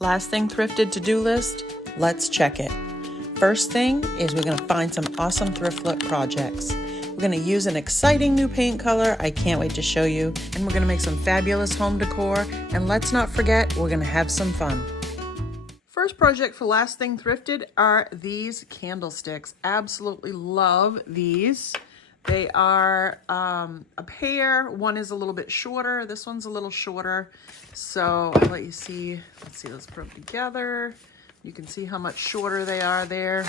Last thing thrifted to-do list, let's check it. First thing is we're gonna find some awesome thrift look projects. We're gonna use an exciting new paint color, I can't wait to show you, and we're gonna make some fabulous home decor, and let's not forget, we're gonna have some fun. First project for last thing thrifted are these candlesticks. Absolutely love these. They are a pair. One is a little bit shorter. This one's a little shorter. So I'll let you see. Let's see, let's put them together. You can see how much shorter they are there.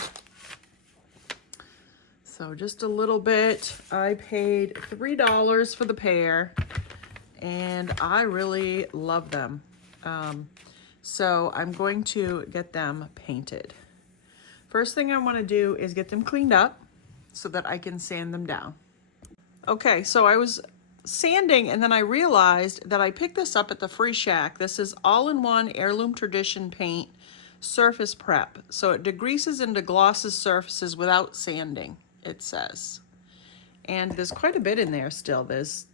So just a little bit. I paid $3 for the pair and I really love them. So I'm going to get them painted. First thing I want to do is get them cleaned up so that I can sand them down. Okay, so I was sanding and then I realized that I picked this up at the Free Shack. This is all-in-one heirloom tradition paint surface prep. So it degreases and deglosses surfaces without sanding, it says. And there's quite a bit in there still. There's,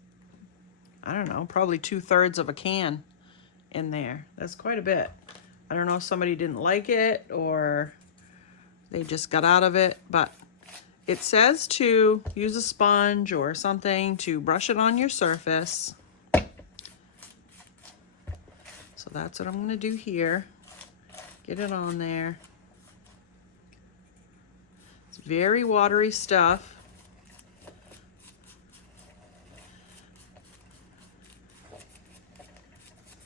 I don't know, probably 2/3 of a can in there. That's quite a bit. I don't know if somebody didn't like it or they just got out of it, but it says to use a sponge or something to brush it on your surface. So that's what I'm going to do here. Get it on there. It's very watery stuff.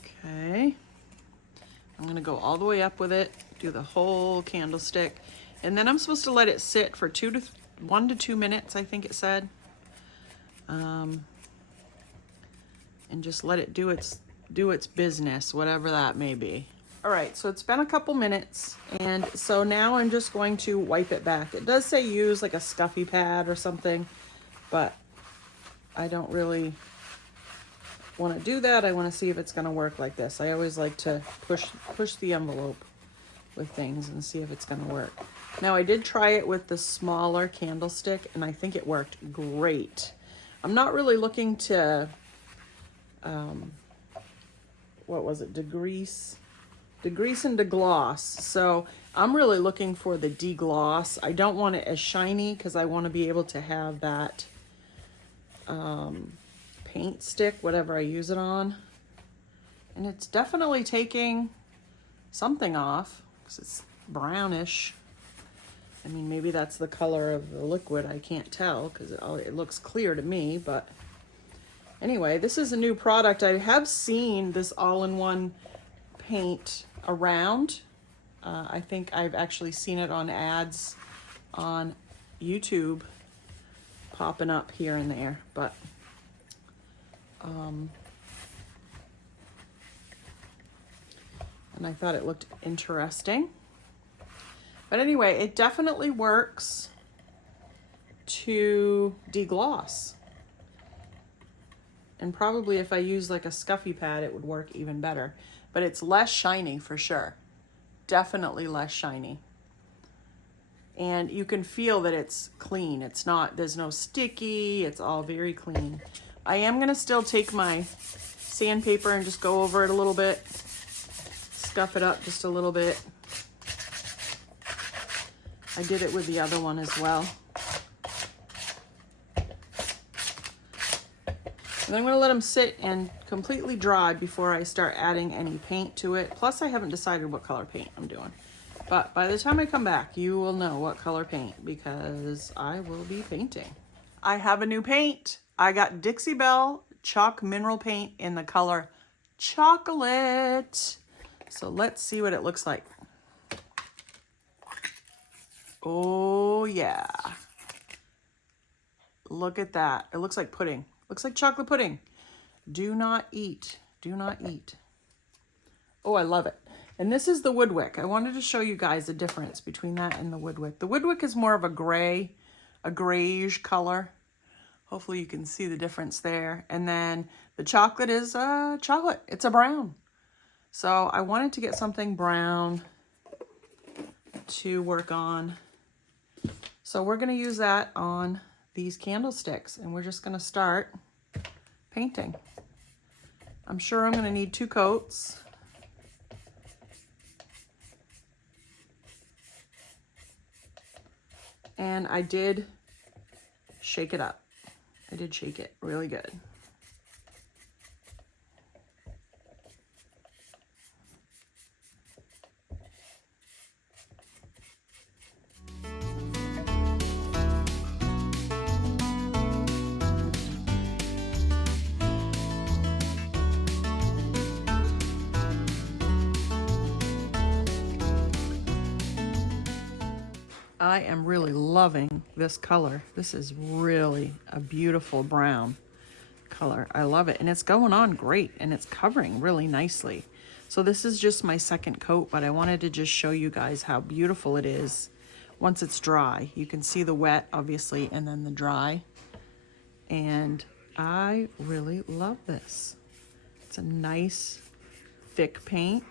Okay. I'm going to go all the way up with it, do the whole candlestick, and then I'm supposed to let it sit for 1 to 2 minutes, I think it said. And just let it do its business, whatever that may be. All right, so it's been a couple minutes, and so now I'm just going to wipe it back. It does say use like a scuffy pad or something, but I don't really want to do that. I want to see if it's going to work like this. I always like to push the envelope with things and see if it's going to work. Now I did try it with the smaller candlestick and I think it worked great. I'm not really looking to, what was it, degrease and degloss. So I'm really looking for the degloss. I don't want it as shiny because I want to be able to have that paint stick, whatever I use it on. And it's definitely taking something off because it's brownish. I mean, maybe that's the color of the liquid. I can't tell because it looks clear to me. But anyway, this is a new product. I have seen this all-in-one paint around. I think I've actually seen it on ads on YouTube popping up here and there. But and I thought it looked interesting. But anyway, it definitely works to degloss. And probably if I use like a scuffy pad, it would work even better. But it's less shiny for sure. Definitely less shiny. And you can feel that it's clean. It's not, there's no sticky, it's all very clean. I am gonna still take my sandpaper and just go over it a little bit. Scuff it up just a little bit. I did it with the other one as well. And then I'm going to let them sit and completely dry before I start adding any paint to it. Plus I haven't decided what color paint I'm doing. But by the time I come back, you will know what color paint because I will be painting. I have a new paint. I got Dixie Belle Chalk Mineral Paint in the color Chocolate. So let's see what it looks like. Oh yeah. Look at that. It looks like pudding. Looks like chocolate pudding. Do not eat. Do not eat. Oh, I love it. And this is the Woodwick. I wanted to show you guys the difference between that and the Woodwick. The Woodwick is more of a gray, a grayish color. Hopefully you can see the difference there. And then the chocolate is chocolate. It's a brown. So I wanted to get something brown to work on. So we're going to use that on these candlesticks and we're just going to start painting. I'm sure I'm going to need 2 coats. And I did shake it up. I did shake it really good. I am really loving this color. This is really a beautiful brown color. I love it. And it's going on great and it's covering really nicely. So this is just my second coat, but I wanted to just show you guys how beautiful it is once it's dry. You can see the wet, obviously, and then the dry. And I really love this. It's a nice, thick paint.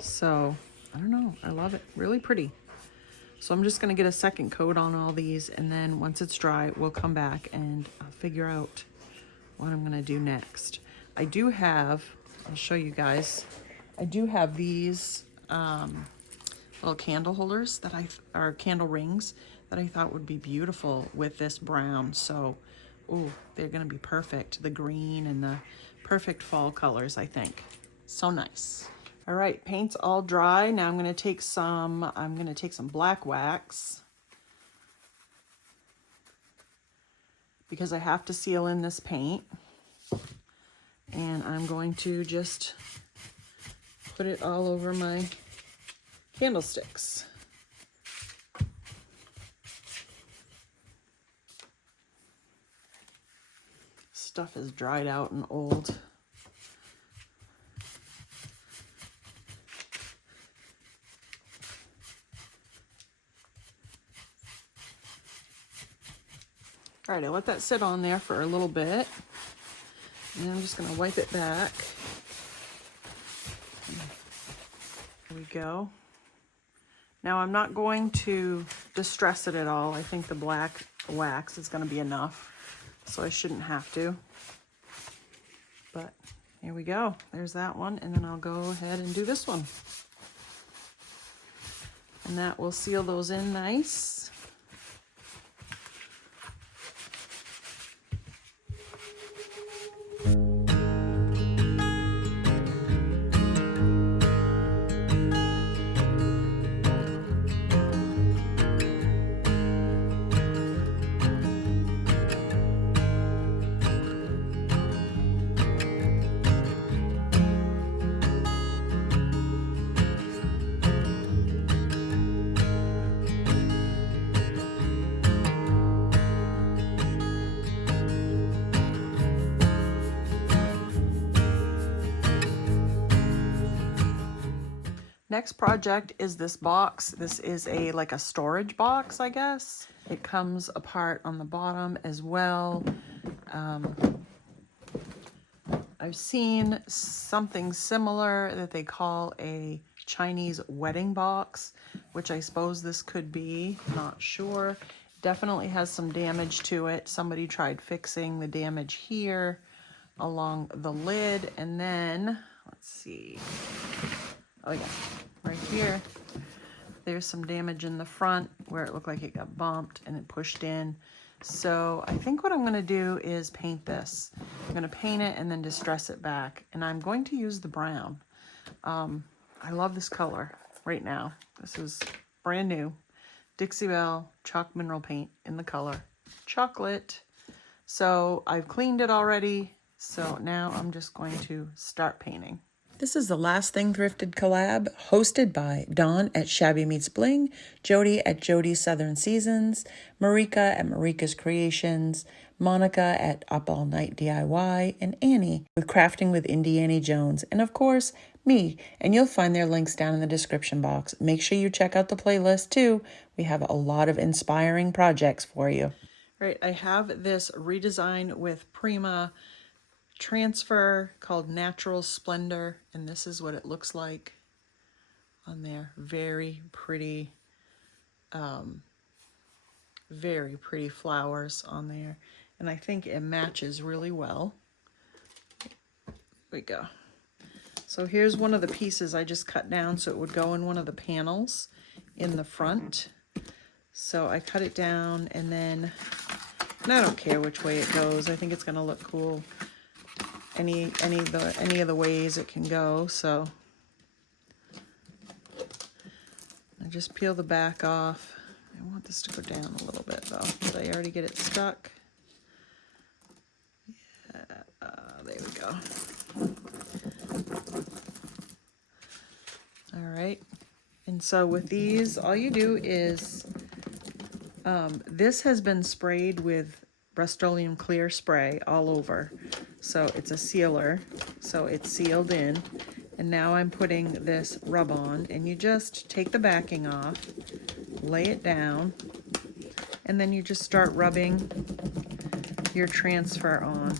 So I don't know, I love it, really pretty. So I'm just gonna get a second coat on all these, and then once it's dry, we'll come back and I'll figure out what I'm gonna do next. I do have, I'll show you guys, I do have these little candle holders that or candle rings that I thought would be beautiful with this brown. So, ooh, they're gonna be perfect. The green and the perfect fall colors, I think. So nice. All right, paint's all dry. Now I'm gonna take some black wax because I have to seal in this paint. And I'm going to just put it all over my candlesticks. Stuff is dried out and old. All right, I let that sit on there for a little bit. And I'm just gonna wipe it back. There we go. Now I'm not going to distress it at all. I think the black wax is gonna be enough, so I shouldn't have to. But here we go. There's that one, and then I'll go ahead and do this one. And that will seal those in nice. Next project is this box. This is like a storage box, I guess. It comes apart on the bottom as well. I've seen something similar that they call a Chinese wedding box, which I suppose this could be, not sure. Definitely has some damage to it. Somebody tried fixing the damage here along the lid, and then, let's see. Oh yeah, right here, there's some damage in the front where it looked like it got bumped and it pushed in. So I think what I'm gonna do is paint this. I'm gonna paint it and then distress it back. And I'm going to use the brown. I love this color right now. This is brand new. Dixie Belle chalk mineral paint in the color chocolate. So I've cleaned it already. So now I'm just going to start painting. This is the Last Thing Thrifted collab, hosted by Dawn at Shabby Meets Bling, Jody at Jody's Southern Seasons, Marika at Marika's Creations, Monica at Up All Night DIY, and Annie with Crafting with Indie Annie Jones, and of course, me. And you'll find their links down in the description box. Make sure you check out the playlist too. We have a lot of inspiring projects for you. Right, I have this redesign with Prima transfer called Natural Splendor, and this is what it looks like on there. Very pretty flowers on there, and I think it matches really well. There we go. So here's one of the pieces I just cut down so it would go in one of the panels, in the front. So I cut it down, and I don't care which way it goes. I think it's gonna look cool any of the ways it can go. So I just peel the back off. I want this to go down a little bit though. Did I already get it stuck? Yeah, there we go. All right. And so with these, all you do is, this has been sprayed with Rust-Oleum clear spray all over. So it's a sealer, so it's sealed in. And now I'm putting this rub on, and you just take the backing off, lay it down, and then you just start rubbing your transfer on.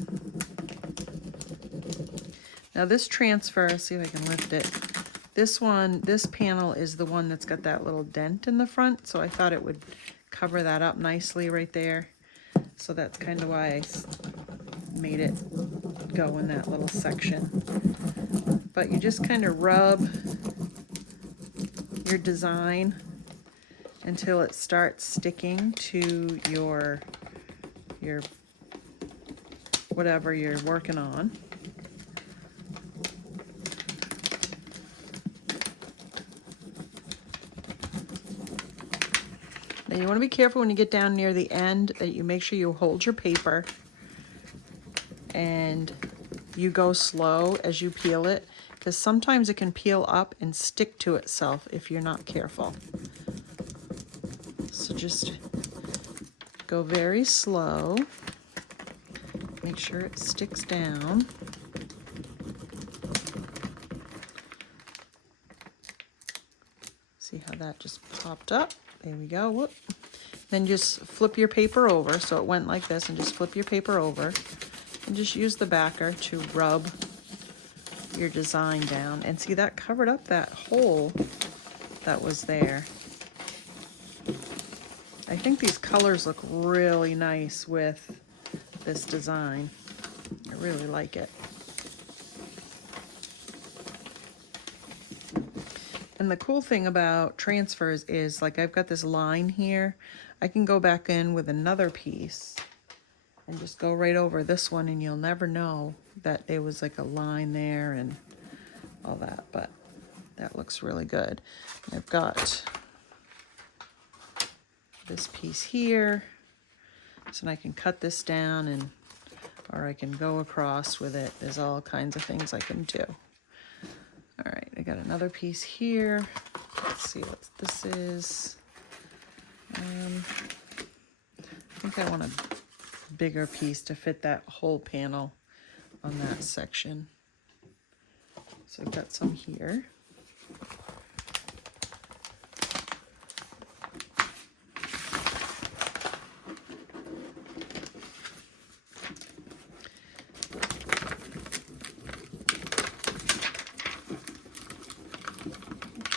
Now this transfer, see if I can lift it. This panel is the one that's got that little dent in the front, so I thought it would cover that up nicely right there. So that's kind of why I made it go in that little section. But you just kind of rub your design until it starts sticking to your whatever you're working on. Now you want to be careful when you get down near the end that you make sure you hold your paper and you go slow as you peel it, because sometimes it can peel up and stick to itself if you're not careful. So just go very slow. Make sure it sticks down. See how that just popped up? There we go. Whoop. Then just flip your paper over, so it went like this, and just flip your paper over and just use the backer to rub your design down. And see, that covered up that hole that was there. I think these colors look really nice with this design. I really like it. And the cool thing about transfers is, like, I've got this line here. I can go back in with another piece and just go right over this one, and you'll never know that there was like a line there and all that, but that looks really good. I've got this piece here, so I can cut this down, or I can go across with it. There's all kinds of things I can do. All right, I got another piece here. Let's see what this is. I think I want a bigger piece to fit that whole panel on that section. So I've got some here.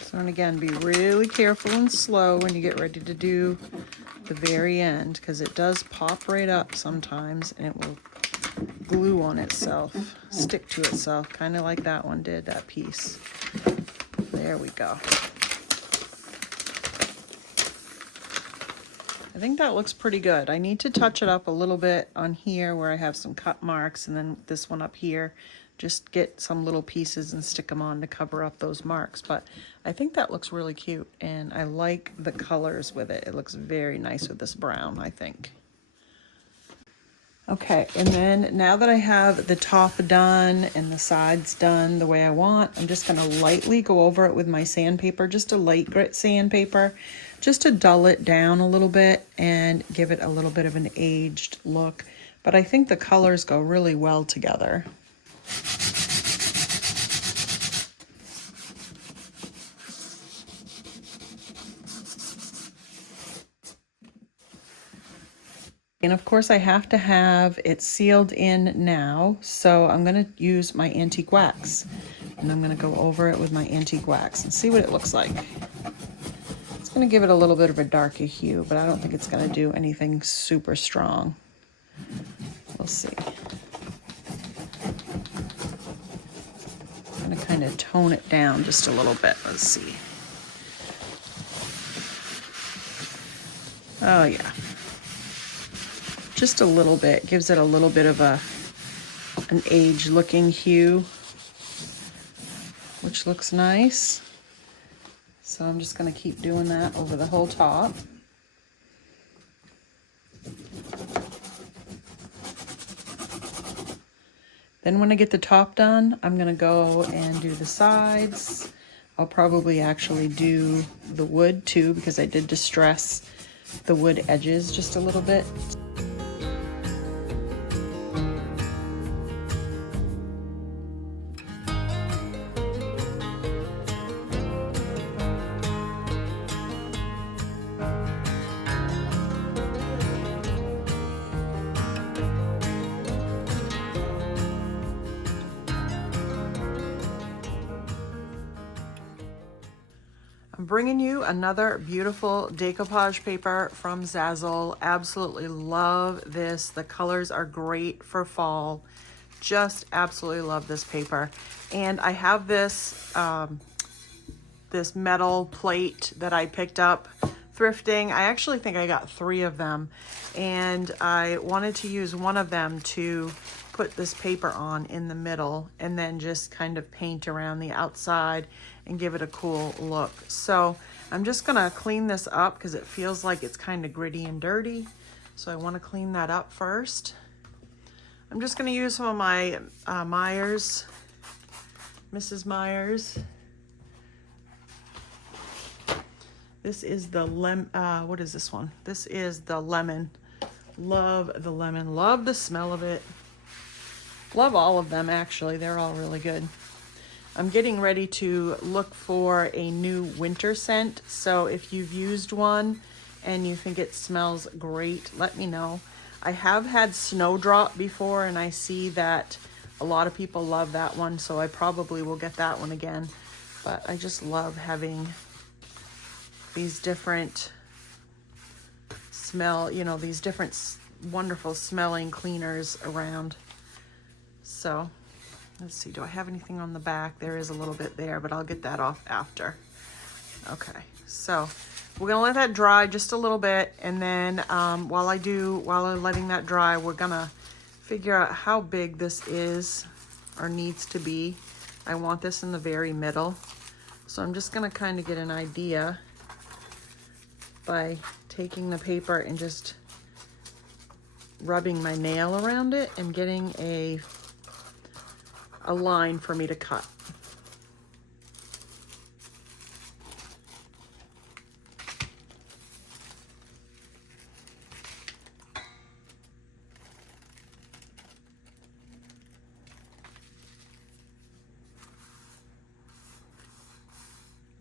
So, and again, be really careful and slow when you get ready to do the very end, because it does pop right up sometimes, and it will glue on itself, stick to itself, kind of like that one did, that piece. There we go. I think that looks pretty good. I need to touch it up a little bit on here where I have some cut marks, and then this one up here. Just get some little pieces and stick them on to cover up those marks. But I think that looks really cute, and I like the colors with it. It looks very nice with this brown, I think. Okay, and then now that I have the top done and the sides done the way I want, I'm just gonna lightly go over it with my sandpaper, just a light grit sandpaper, just to dull it down a little bit and give it a little bit of an aged look. But I think the colors go really well together. And of course I have to have it sealed in now, so I'm going to use my antique wax, and I'm going to go over it with my antique wax and see what it looks like. It's going to give it a little bit of a darker hue, but I don't think it's going to do anything super strong. We'll see. I'm going to kind of tone it down just a little bit. Let's see. Oh yeah. Just a little bit, gives it a little bit of an aged looking hue, which looks nice. So I'm just gonna keep doing that over the whole top. Then when I get the top done, I'm gonna go and do the sides. I'll probably actually do the wood too, because I did distress the wood edges just a little bit. I'm bringing you another beautiful decoupage paper from Zazzle. Absolutely love this. The colors are great for fall. Just absolutely love this paper. And I have this, this metal plate that I picked up thrifting. I actually think I got 3 of them. And I wanted to use one of them to put this paper on in the middle and then just kind of paint around the outside and give it a cool look. So I'm just gonna clean this up because it feels like it's kind of gritty and dirty. So I want to clean that up first. I'm just gonna use some of my Myers, Mrs. Myers. This is the what is this one? This is the lemon. Love the lemon, love the smell of it. Love all of them actually, they're all really good. I'm getting ready to look for a new winter scent. So if you've used one and you think it smells great, let me know. I have had Snowdrop before and I see that a lot of people love that one. So I probably will get that one again. But I just love having these different smell, you know, these different wonderful smelling cleaners around. So let's see, do I have anything on the back? There is a little bit there, but I'll get that off after. Okay, so we're gonna let that dry just a little bit, and then while I'm letting that dry, we're gonna figure out how big this is or needs to be. I want this in the very middle. So I'm just gonna kind of get an idea by taking the paper and just rubbing my nail around it and getting a line for me to cut.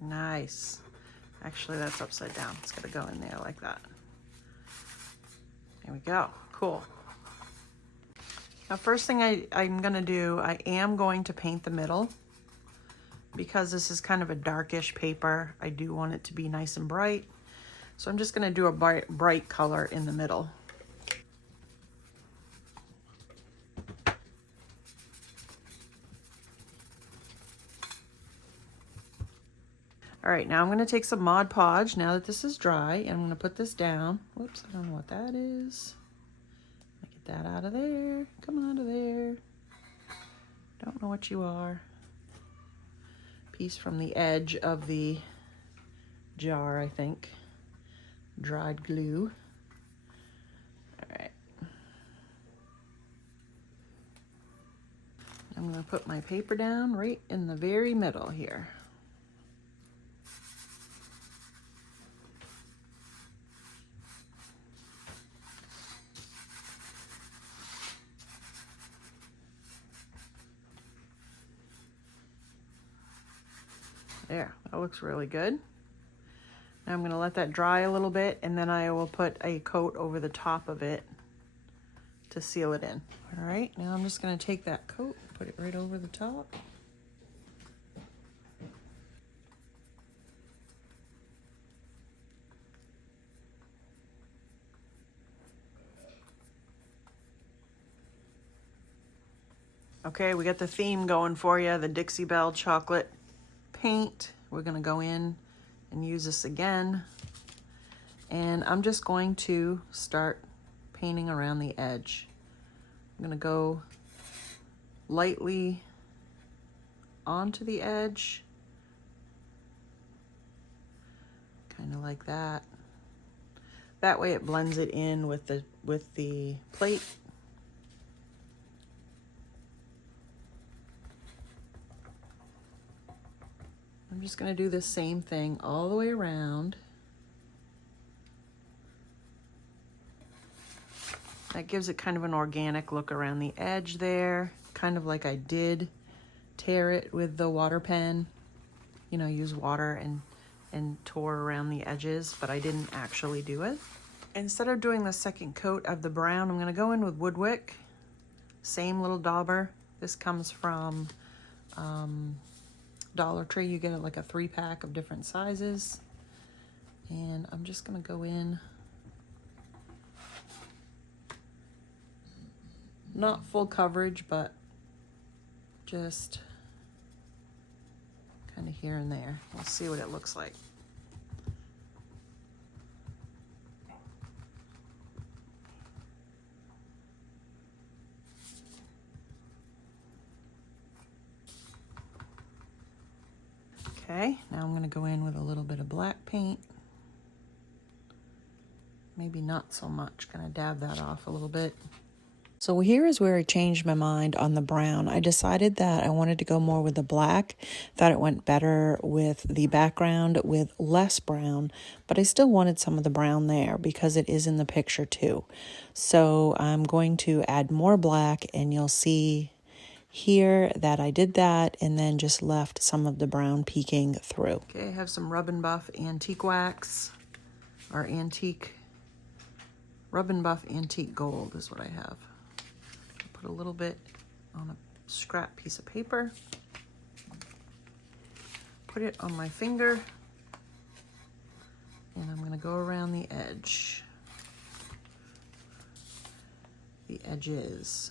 Nice. Actually, that's upside down. It's gonna go in there like that. There we go. Cool. Now, first thing I'm gonna do, I am going to paint the middle because this is kind of a darkish paper. I do want it to be nice and bright. So I'm just gonna do a bright color in the middle. All right, now I'm gonna take some Mod Podge now that this is dry, and I'm gonna put this down. Whoops, I don't know what that is. Get that out of there. Come out of there. Don't know what you are. Piece from the edge of the jar, I think. Dried glue. All right. I'm gonna put my paper down right in the very middle here. There, that looks really good. Now I'm gonna let that dry a little bit, and then I will put a coat over the top of it to seal it in. All right, now I'm just gonna take that coat, put it right over the top. Okay, we got the theme going for you, the Dixie Belle chocolate paint. We're gonna go in and use this again. And I'm just going to start painting around the edge. I'm gonna go lightly onto the edge, kind of like that. That way it blends it in with the plate. I'm just gonna do the same thing all the way around. That gives it kind of an organic look around the edge there, kind of like I did tear it with the water pen. You know, use water and tore around the edges, but I didn't actually do it. Instead of doing the second coat of the brown, I'm gonna go in with Woodwick. Same little dauber. This comes from Dollar Tree. You get like a 3-pack of different sizes. And I'm just gonna go in, not full coverage, but just kind of here and there. We'll see what it looks like. Okay, now I'm going to go in with a little bit of black paint. Maybe not so much, going to dab that off a little bit. So here is where I changed my mind on the brown. I decided that I wanted to go more with the black. Thought it went better with the background with less brown, but I still wanted some of the brown there because it is in the picture too. So I'm going to add more black, and you'll see here that I did that and then just left some of the brown peeking through. Okay, I have some Rub and Buff Antique Wax, or Antique, Rub and Buff Antique Gold is what I have. Put a little bit on a scrap piece of paper, put it on my finger, and I'm going to go around the edge, the edges.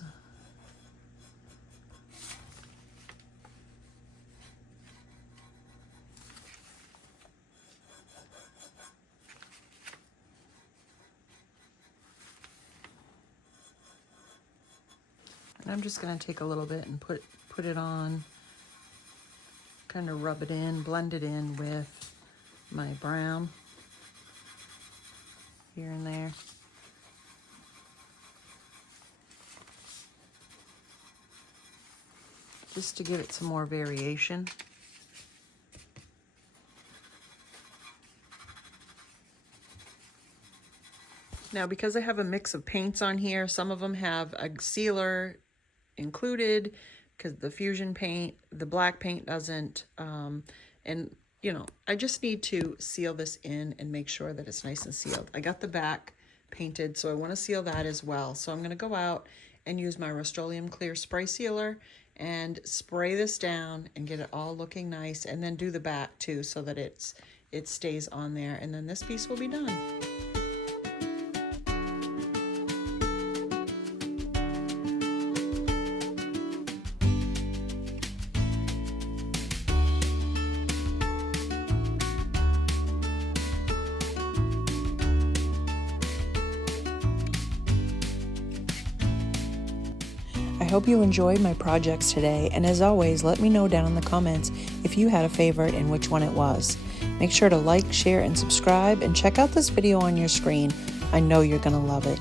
And I'm just going to take a little bit and put it on, kind of rub it in, blend it in with my brown here and there. Just to give it some more variation. Now, because I have a mix of paints on here, some of them have a sealer included because the fusion paint, the black paint doesn't. And, you know, I just need to seal this in and make sure that it's nice and sealed. I got the back painted, so I want to seal that as well. So I'm going to go out and use my Rust-Oleum Clear Spray Sealer and spray this down and get it all looking nice, and then do the back too so that it stays on there, and then this piece will be done. I hope you enjoyed my projects today, and as always, let me know down in the comments if you had a favorite and which one it was. Make sure to like, share, and subscribe, and check out this video on your screen. I know you're going to love it.